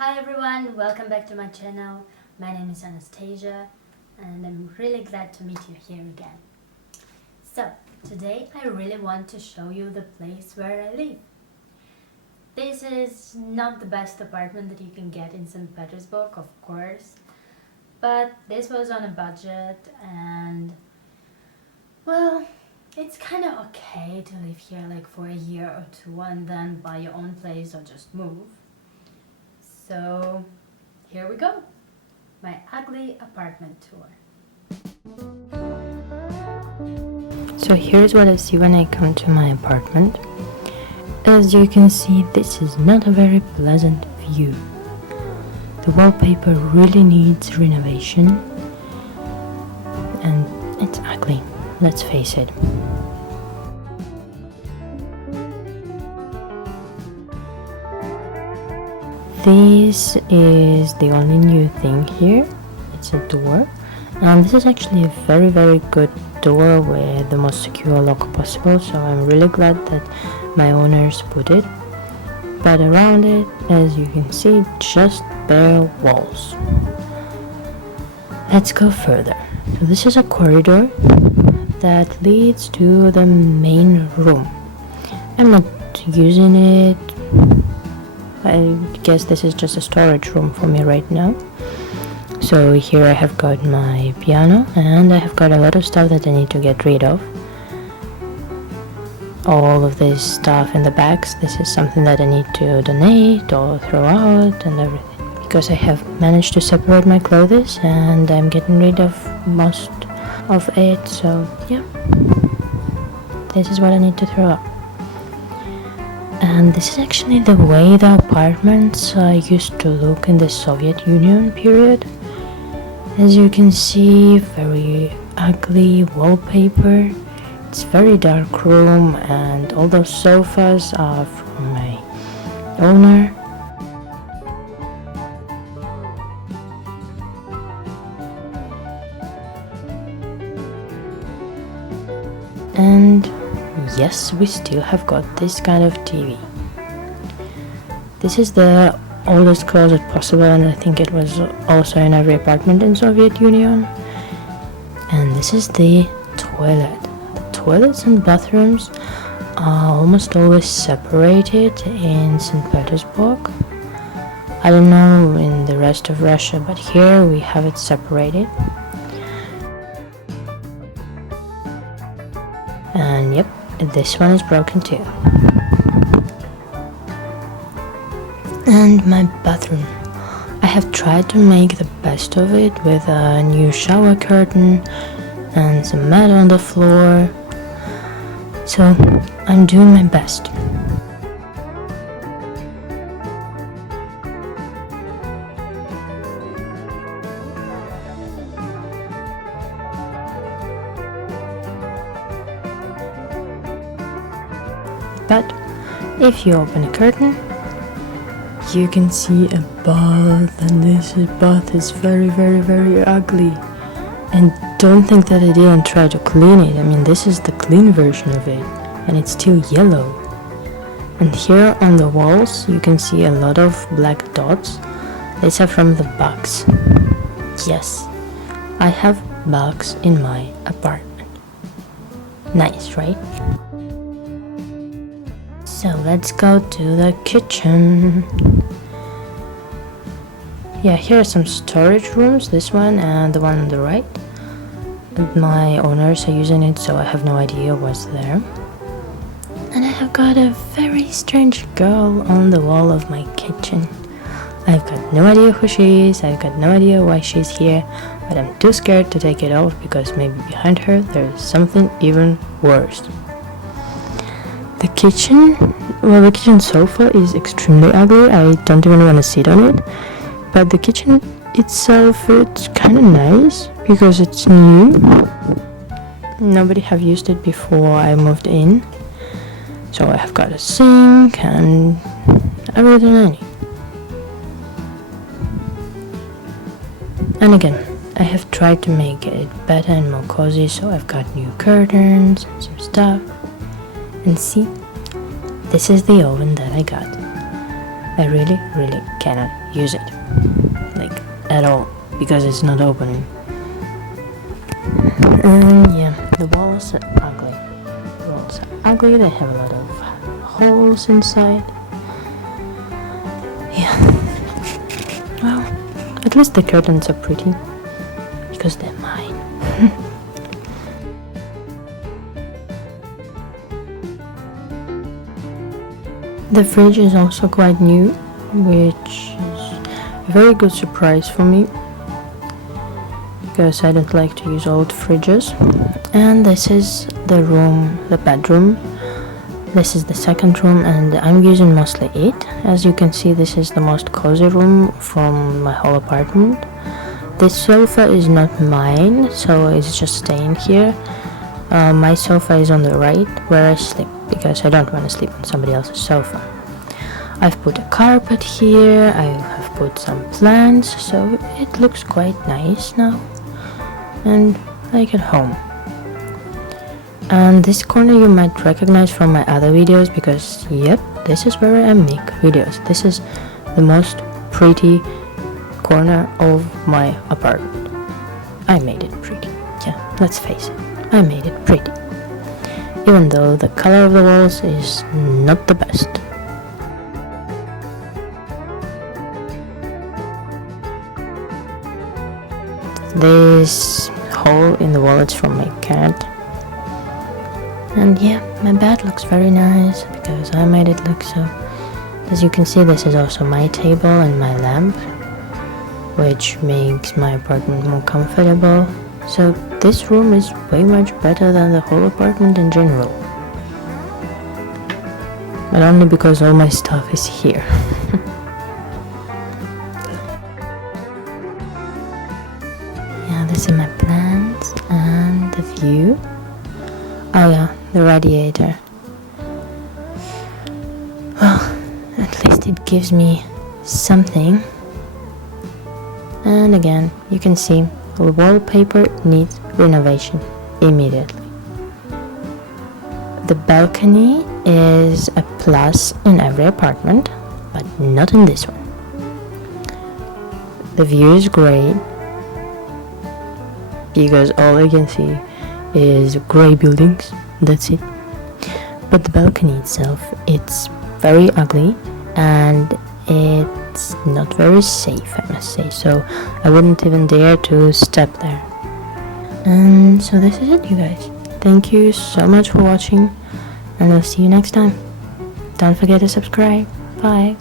Hi everyone, welcome back to my channel. My name is Anastasia and I'm really glad to meet you here again. So, today I really want to show you the place where I live. This is not the best apartment that you can get in St. Petersburg, of course, but this was on a budget and, well, it's kind of okay to live here like for a year or two and then buy your own place or just move. So here we go, my ugly apartment tour. So here's what I see when I come to my apartment. As you can see, this is not a very pleasant view. The wallpaper really needs renovation and it's ugly, let's face it. This is the only new thing here. It's a door, and this is actually a very good door with the most secure lock possible, so I'm really glad that my owners put it. But around it, as you can see, just bare walls. Let's go further. So this is a corridor that leads to the main room. I'm not using it. I guess this is just a storage room for me right now. So here I have got my piano and I have got a lot of stuff that I need to get rid of. All of this stuff in the bags, this is something that I need to donate or throw out and everything. Because I have managed to separate my clothes and I'm getting rid of most of it, so yeah. This is what I need to throw out. And this is actually the way the apartments used to look in the Soviet Union period. As you can see, very ugly wallpaper. It's very dark room and all those sofas are from my owner. And yes, we still have got this kind of TV. This is the oldest closet possible and I think it was also in every apartment in Soviet Union. And this is the toilet. The toilets and bathrooms are almost always separated in St. Petersburg. I don't know in the rest of Russia, but here we have it separated. And yep, this one is broken too. And my bathroom. I have tried to make the best of it with a new shower curtain and some mat on the floor. So I'm doing my best. But if you open a curtain, you can see a bath, and this bath is very ugly. And don't think that I didn't try to clean it. I mean, this is the clean version of it, and it's still yellow. And here on the walls, you can see a lot of black dots. These are from the bugs. Yes, I have bugs in my apartment. Nice, right? So let's go to the kitchen. Yeah, here are some storage rooms, this one and the one on the right. And my owners are using it, so I have no idea what's there. And I have got a very strange girl on the wall of my kitchen. I've got no idea who she is, I've got no idea why she's here, but I'm too scared to take it off because maybe behind her there's something even worse. The kitchen sofa is extremely ugly. I don't even want to sit on it. But the kitchen itself, it's kind of nice because it's new. Nobody have used it before I moved in. So I have got a sink and everything I need. And again, I have tried to make it better and more cozy, so I've got new curtains and some stuff. And see, this is the oven that I got. I really cannot use it, like at all, because it's not opening. And yeah, the walls are ugly. They have a lot of holes inside. Yeah, well, at least the curtains are pretty, because they're mine. The fridge is also quite new, which is a very good surprise for me, because I don't like to use old fridges. And this is the bedroom. This is the second room, and I'm using mostly it. As you can see, this is the most cozy room from my whole apartment. This sofa is not mine, so it's just staying here. My sofa is on the right where I sleep, because I don't want to sleep on somebody else's sofa. I've put a carpet here, I have put some plants, so it looks quite nice now, and like at home. And this corner you might recognize from my other videos, because yep, this is where I make videos. This is the most pretty corner of my apartment. I made it pretty. Yeah, let's face it, I made it pretty. Even though the color of the walls is not the best. This hole in the wall is from my cat. And yeah, my bed looks very nice because I made it look so. As you can see, this is also my table and my lamp, which makes my apartment more comfortable. So this room is way much better than the whole apartment in general. But only because all my stuff is here. Yeah, this is my plants and the view. Oh yeah, the radiator. Well, at least it gives me something. And again, you can see the wallpaper needs renovation immediately. The balcony is a plus in every apartment, but not in this one. The view is great because all I can see is gray buildings, that's it. But the balcony itself, it's very ugly and it's not very safe, I must say, so I wouldn't even dare to step there. And so this is it, you guys. Thank you so much for watching, and I'll see you next time. Don't forget to subscribe. Bye.